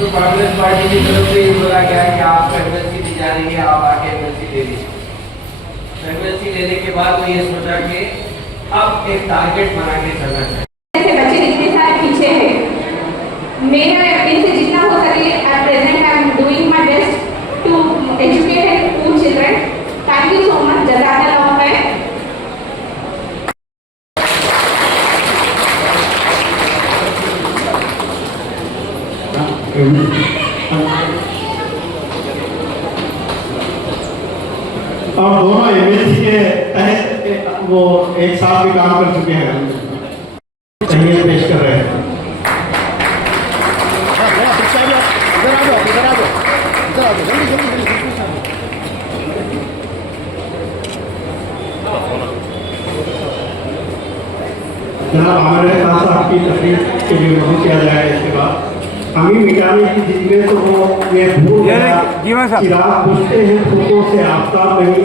तो कांग्रेस पार्टी की तरफ से ये बोला गया कि आप एमएलसी दी जा रही है, आप आके एमएलसी ले लीजिए। एमएलसी लेने के बाद वो ये सोचा कि अब एक टारगेट बना के चलना चाहिए। ऐसे बच्चे इतने सारे पीछे हैं, मेरा इनसे जितना हो सके at present I am doing my best to educate and teach children. Thank you so much, जज़ाकल्लाह खैर। और दोनों एमएलसी के तहत वो एक साथ भी काम कर चुके हैं, तहनीत पेश कर रहे हैं। जनाब हमारे खान साहब की तकरीर के लिए वहाँ किया जाएगा। इसके बाद हमें मिटाने की जिसमें तो वो ये भूल गया चिराग बुझते हैं फूकों से आफ्ताब नहीं।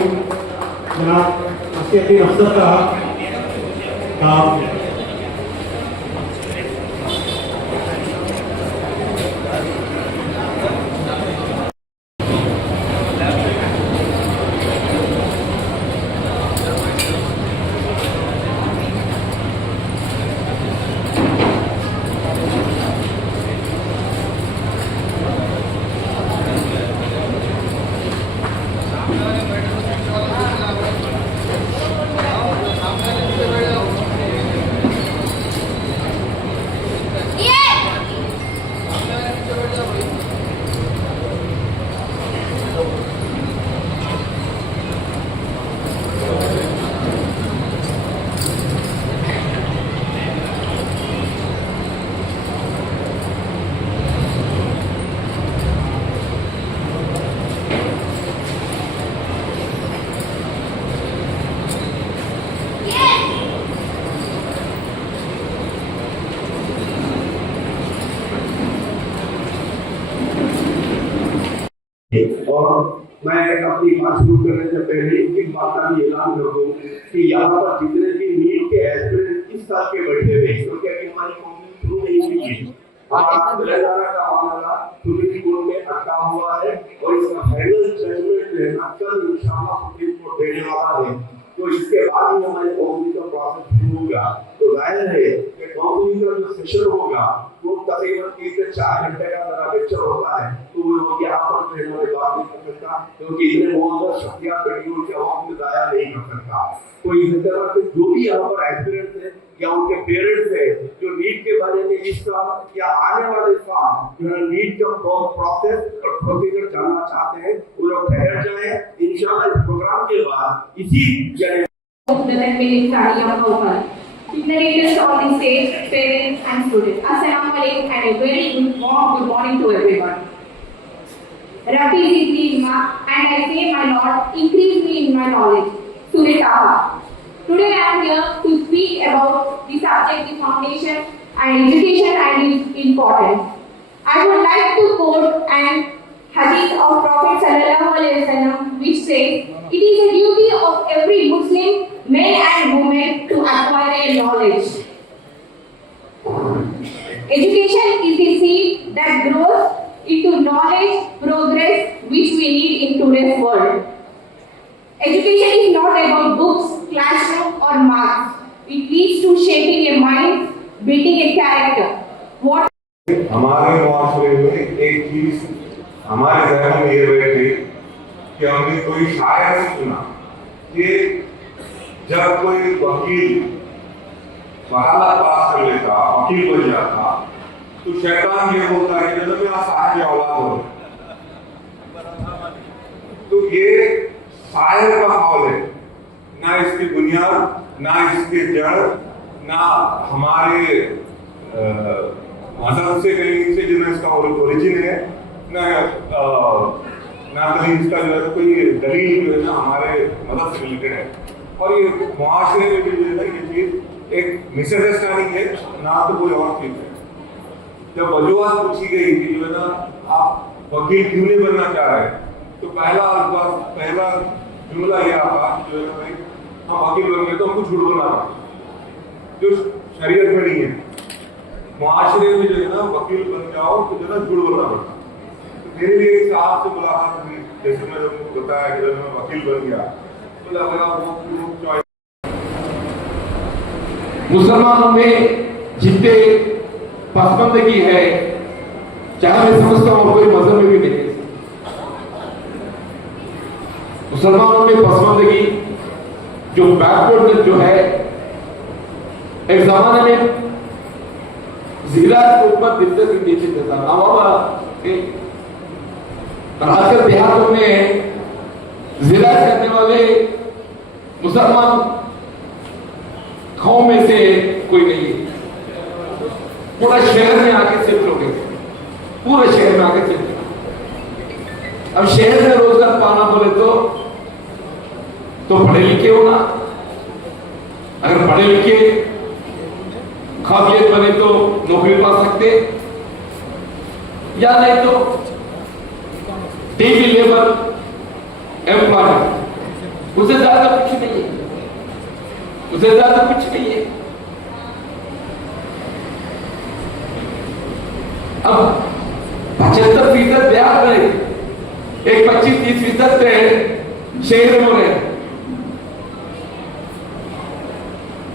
जनाब असलियत अफसर का और मैं अपनी बात शुरू करने से पहले एक बात का भी ऐलान कर दूं कि यहाँ पर जितने भी नीट के एस्पिरेंट इस साल के बैठे हुए हैं, क्योंकि अभी हमारी काउंसलिंग शुरू नहीं हुई है, हमारा तेलंगाना का मामला सुप्रीम कोर्ट में अटका हुआ है और इसका फाइनल जजमेंट जो है ना कल इंशाल्लाह सुप्रीम कोर्ट देने वाला है। तो इसके बाद ही हमारे काउंसलिंग का प्रोसेस शुरू होगा। तो जाहिर है कि काउंसलिंग का जो सेशन होगा वो तकरीबन 3 से 4 घंटे का मेरा लेक्चर होता है। तो वो यहाँ पर जो हमारे बात नहीं कर सकता, क्योंकि इतने बहुत शक्तियाँ पेटियों के वक्त में दाया नहीं कर सकता। तो इस तरह से जो भी यहाँ पर एस्पिरेंट्स है या उनके पेरेंट्स है जो नीट के बारे में इस साल या आने वाले साल जो नीट का प्रोसेस और प्रोसीजर जानना चाहते हैं वो लोग ठहर जाए। इंशाल्लाह इस प्रोग्राम के बाद इसी Dignitaries on the stage, parents and students. Assalamu alaikum and a very good morning to everyone. Rabbi zidni ilma, and I say my Lord, increase me in my knowledge. Surah Taha. Today I am here to speak about the subject, the foundation and education and its importance. I would like to quote an hadith of Prophet sallallahu alaihi wasallam, which says, "It is a duty of every Muslim, men and women, to acquire knowledge. Education is the seed that grows into knowledge, progress, which we need in today's world. Education is not about books, classroom, or marks. It leads to shaping a mind, building a character." What हमारे मुआशरे में एक चीज हमारे जहन में ये बैठी कि हमने कोई शायर से सुना कि जब कोई वकील वकालत पास कर लेता, वकील बन जाता, तो शैतान ये बोलता है कि मेरा साहब की औलाद हो। तो ये शायर का हाल है, ना इसकी बुनियाद, ना इसकी जड़, ना हमारे मजहब से कहीं से जो इसका ओरिजिन है, ना कहीं इसका जो है कोई दलील जो है ना हमारे मजहब से रिलेटेड है। और ये मुआशरे में भी जो है ये चीज एक मिसअंडरस्टैंडिंग है, ना तो कोई और चीज है। जब वजूहत पूछी गई कि जो है ना आप वकील क्यों नहीं बनना चाह रहे, तो पहला जुमला यह आता जो है भाई हम वकील बन गए तो हमको झूठ बोलना पड़ा, जो शरीयत में नहीं है। मुआशरे में जो है ना वकील बन जाओ तो जो है ना जुड़ बोलना पड़ता। तो मेरे लिए एक साहब से मुलाकात हुई, जैसे मैंने उनको बताया कि जब मैं वकील बन गया तो लगा वो चॉइस। मुसलमानों में जितने पसंदगी है, चाहे मैं समझता हूँ कोई मजहब में भी नहीं, मुसलमानों में पसंदगी जो बैकवर्ड जो है, एक जमाने में जिला के ऊपर दिलचस्पी देते देता आजकल देहातों में जिला करने वाले मुसलमान कौम में से कोई नहीं है। पूरा शहर में आके शिफ्ट हो गए, पूरे शहर में आके शिफ्ट। अब शहर में रोजगार पाना बोले तो पढ़े लिखे होना, अगर पढ़े लिखे काबिलियत बने तो नौकरी पा सकते, या नहीं तो डेली लेबर एम्प्लॉयमेंट, उससे ज्यादा कुछ नहीं है, उससे ज्यादा कुछ नहीं है। अब 75% बिहार में, एक 25-30% शहर में रहे,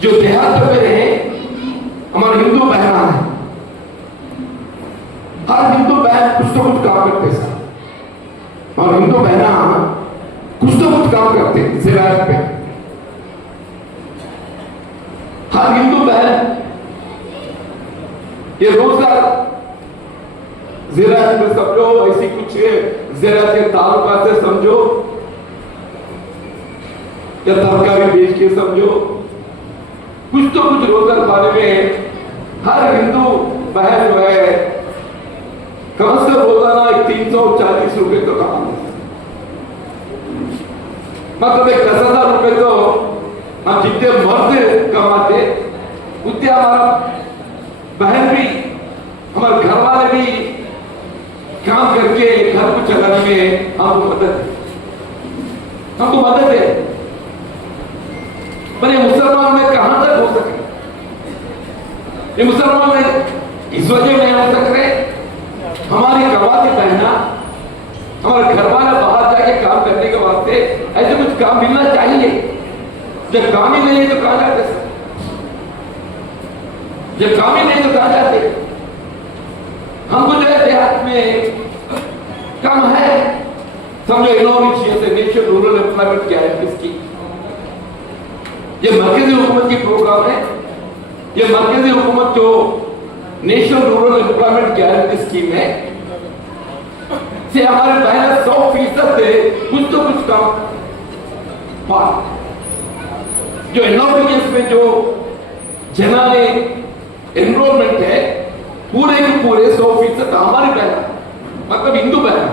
जो देहात में रहे हमारे हिंदू बहना है, हर हिंदू बहन कुछ तो कुछ काम करते हैं, और हिंदू बहना कुछ तो कुछ काम करते हैं ज़िराअत पे। हर हिंदू बहन ये रोजगार ज़िराअत में समझो, ऐसी कुछ ज़िराअत के ताल्लुकात से समझो, या तरकारी बेच के समझो, कुछ तो कुछ रोजगार पाने में हर हिंदू बहन जो है कम से कम रोजाना 340 रुपए तो कमाते, मतलब 10,000 रुपए तो हम जितने मर्द कमाते उतने हमारा बहन भी, हमारे घर वाले भी काम करके घर को चलाने में हमको मदद है। पर ये मुसलमान में कहां तक हो सके? ये मुसलमान में इस वजह नहीं हो सक रहे, हमारी कमाती बहना, हमारे घर वाले बाहर जाके काम करने के वास्ते ऐसे कुछ काम मिलना चाहिए। जब काम ही नहीं है तो कहां जाते? जब काम ही नहीं तो कहां जाते? हमको जो है देहात में कम है, समझो इनोवेशन से national rural employment guarantee scheme, ये मरकजी हुकूमत की प्रोग्राम है। ये मरकजी हुकूमत जो national rural employment guarantee scheme है से हमारे बहन 100% से कुछ तो कुछ काम पा, जो इनोवेशन में जो जनाने एनरोलमेंट है पूरे के पूरे 100% हमारी बहन, मतलब हिंदू बहन,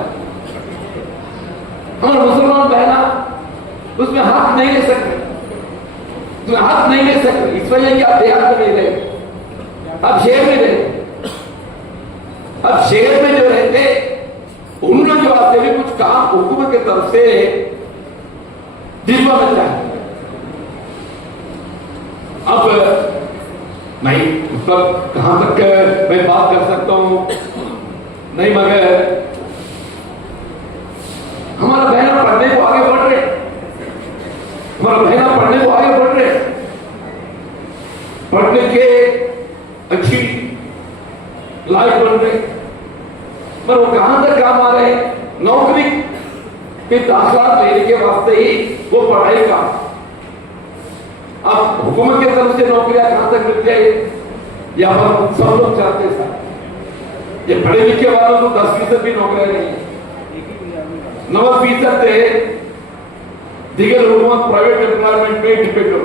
हमारे मुसलमान बहना उसमें हाथ नहीं ले सकते, हाथ नहीं ले सकते। इस वजह कि आप देहात में नहीं रहे, अब शहर में रहे। अब शहर में जो रहते उन लोग जो आते भी कुछ काम हुकूमत की तरफ से दिलवा मिलता है। अब नहीं मतलब कहां तक मैं बात कर सकता हूं नहीं, मगर हमारा बहना पढ़ने को आगे बढ़ रहे, हमारा बहना पढ़ने को आगे बढ़ रहे, पढ़ने के अच्छी लायक बन रहे, पर वो कहां तक काम आ रहे हैं? नौकरी के दाखिला लेने के वास्ते ही वो पढ़ाई का, अब हुकूमत की तरफ से नौकरियां कहां तक मिल जाए, या पर सब लोग चाहते हैं। ये पढ़े लिखे वालों को 10% भी नौकरियां नहीं है, 90% दिगर हुकूमत प्राइवेट एम्प्लॉयमेंट पे डिपेंड हो।